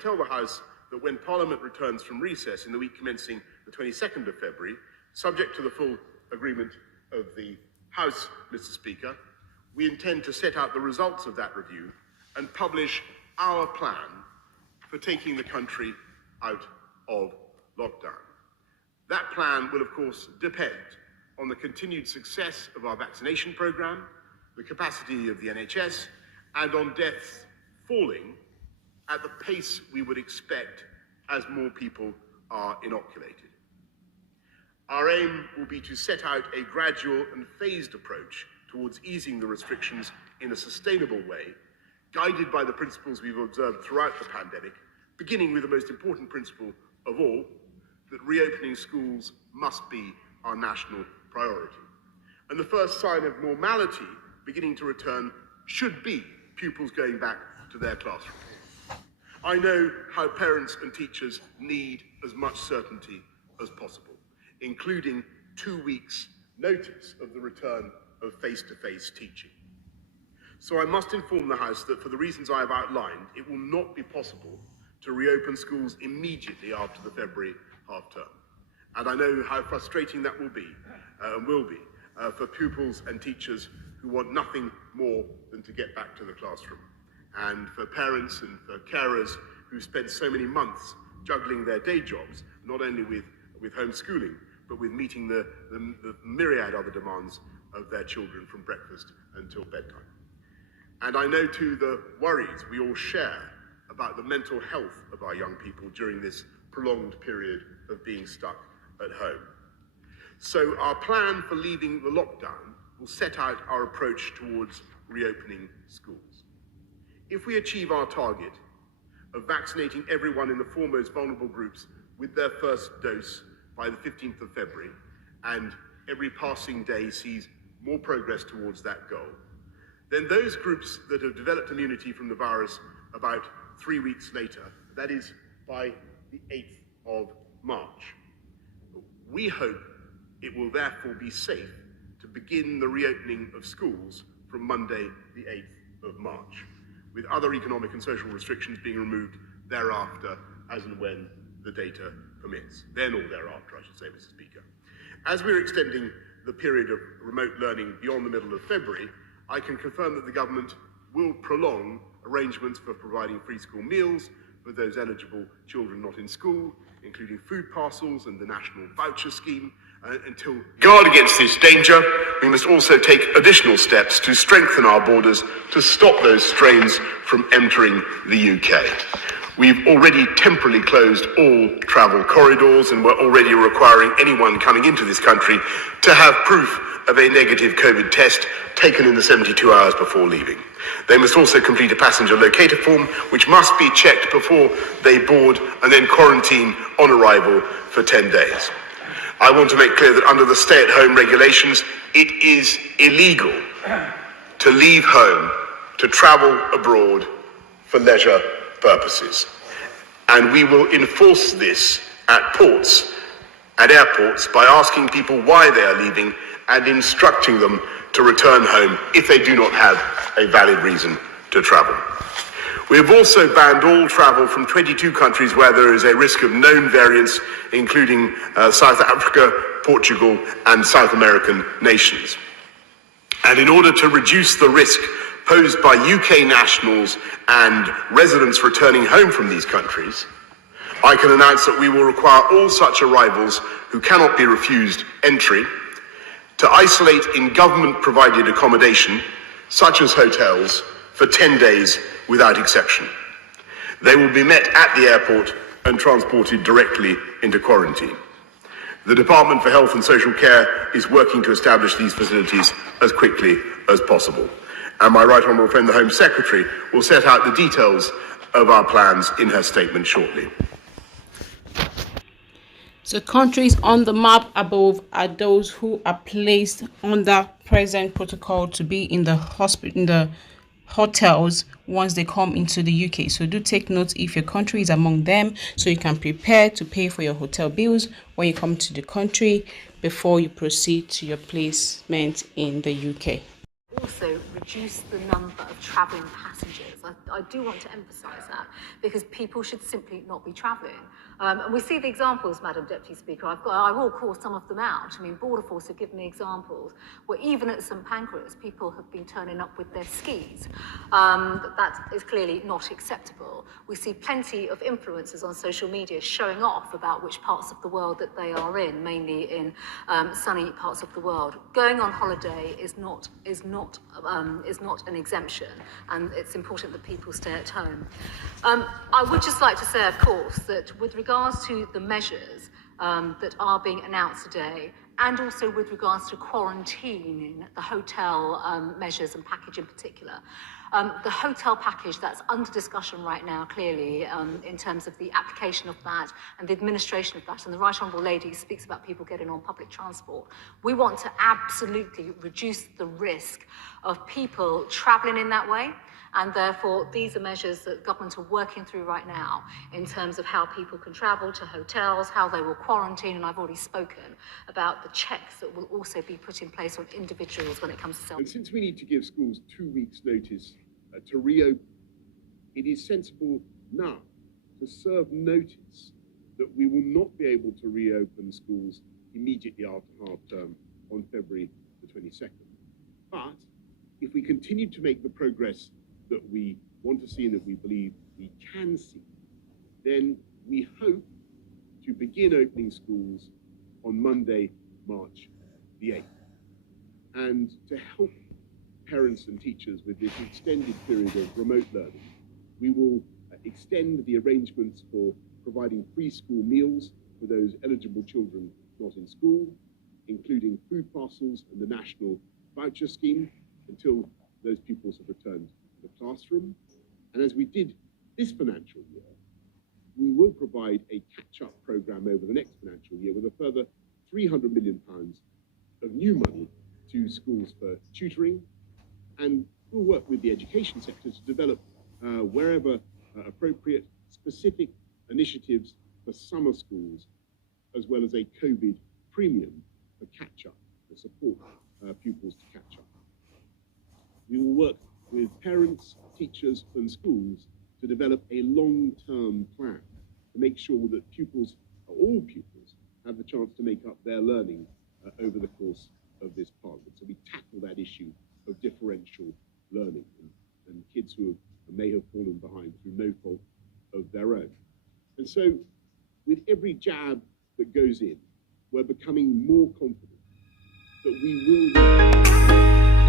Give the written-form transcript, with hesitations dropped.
tell the House that when Parliament returns from recess in the week commencing the 22nd of February, subject to the full agreement of the House, Mr. Speaker, we intend to set out the results of that review and publish our plan for taking the country out of lockdown. That plan will, of course, depend on the continued success of our vaccination programme, the capacity of the NHS, and on deaths falling at the pace we would expect as more people are inoculated. Our aim will be to set out a gradual and phased approach towards easing the restrictions in a sustainable way, guided by the principles we've observed throughout the pandemic, beginning with the most important principle of all, that reopening schools must be our national priority. And the first sign of normality beginning to return should be pupils going back to their classrooms. I know how parents and teachers need as much certainty as possible, including 2 weeks' notice of the return of face-to-face teaching. So I must inform the House that for the reasons I have outlined, it will not be possible to reopen schools immediately after the February half-term. And I know how frustrating that will be for pupils and teachers who want nothing more than to get back to the classroom, and for parents and for carers who spent so many months juggling their day jobs, not only with homeschooling, but with meeting the myriad other demands of their children from breakfast until bedtime. And I know too the worries we all share about the mental health of our young people during this prolonged period of being stuck at home. So our plan for leaving the lockdown will set out our approach towards reopening schools. If we achieve our target of vaccinating everyone in the foremost vulnerable groups with their first dose by the 15th of February, and every passing day sees more progress towards that goal, then those groups that have developed immunity from the virus about 3 weeks later, that is by the 8th of March, we hope it will therefore be safe to begin the reopening of schools from Monday, the 8th of March, with other economic and social restrictions being removed thereafter as and when the data permits. Then or thereafter, I should say, Mr. Speaker. As we're extending the period of remote learning beyond the middle of February, I can confirm that the government will prolong arrangements for providing free school meals for those eligible children not in school, including food parcels and the National Voucher Scheme, until guard against this danger. We must also take additional steps to strengthen our borders to stop those strains from entering the UK. We've already temporarily closed all travel corridors, and we're already requiring anyone coming into this country to have proof of a negative COVID test taken in the 72 hours before leaving. They must also complete a passenger locator form, which must be checked before they board and then quarantine on arrival for 10 days. I want to make clear that under the stay-at-home regulations, it is illegal to leave home to travel abroad for leisure purposes. And we will enforce this at ports and airports by asking people why they are leaving and instructing them to return home if they do not have a valid reason to travel. We have also banned all travel from 22 countries where there is a risk of known variants, including South Africa, Portugal, and South American nations. And in order to reduce the risk posed by UK nationals and residents returning home from these countries, I can announce that we will require all such arrivals who cannot be refused entry to isolate in government-provided accommodation, such as hotels, for 10 days without exception. They will be met at the airport and transported directly into quarantine. The Department for Health and Social Care is working to establish these facilities as quickly as possible. And my right honourable friend, the Home Secretary, will set out the details of our plans in her statement shortly. So countries on the map above are those who are placed under present protocol to be in the hospital, in the hotels once they come into the UK. So do take note if your country is among them, so you can prepare to pay for your hotel bills when you come to the country before you proceed to your placement in the UK. Also reduce the number of travelling passengers. I do want to emphasise that, because people should simply not be travelling. And we see the examples, Madam Deputy Speaker. I will call some of them out. I mean, Border Force have given me examples where even at St Pancras, people have been turning up with their skis. That is clearly not acceptable. We see plenty of influencers on social media showing off about which parts of the world that they are in, mainly in sunny parts of the world. Going on holiday is not an exemption, and it's important that people stay at home. I would just like to say, of course, that with regards to the measures that are being announced today, and also with regards to quarantining, the hotel measures and package in particular, the hotel package that's under discussion right now, clearly, in terms of the application of that and the administration of that, and the Right Honourable Lady speaks about people getting on public transport. We want to absolutely reduce the risk of people travelling in that way, and therefore these are measures that government are working through right now in terms of how people can travel to hotels, how they will quarantine, and I've already spoken about the checks that will also be put in place on individuals when it comes to self. And since we need to give schools 2 weeks' notice to reopen, it is sensible now to serve notice that we will not be able to reopen schools immediately after half-term on February the 22nd. But if we continue to make the progress that we want to see and that we believe we can see, then we hope to begin opening schools on Monday, March the 8th. And to help parents and teachers with this extended period of remote learning, we will extend the arrangements for providing free school meals for those eligible children not in school, including food parcels and the national voucher scheme, until those pupils have returned to the classroom. And as we did this financial year, we will provide a catch-up programme over the next financial year with a further £300 million of new money to schools for tutoring, and we'll work with the education sector to develop, wherever appropriate, specific initiatives for summer schools, as well as a COVID premium for catch-up, to support pupils to catch up. We will work with parents, teachers and schools to develop a long-term plan to make sure that pupils, all pupils, have the chance to make up their learning over the course of this Parliament. So we tackle that issue of differential learning and kids who may have fallen behind through no fault of their own. And so with every jab that goes in, we're becoming more confident that we will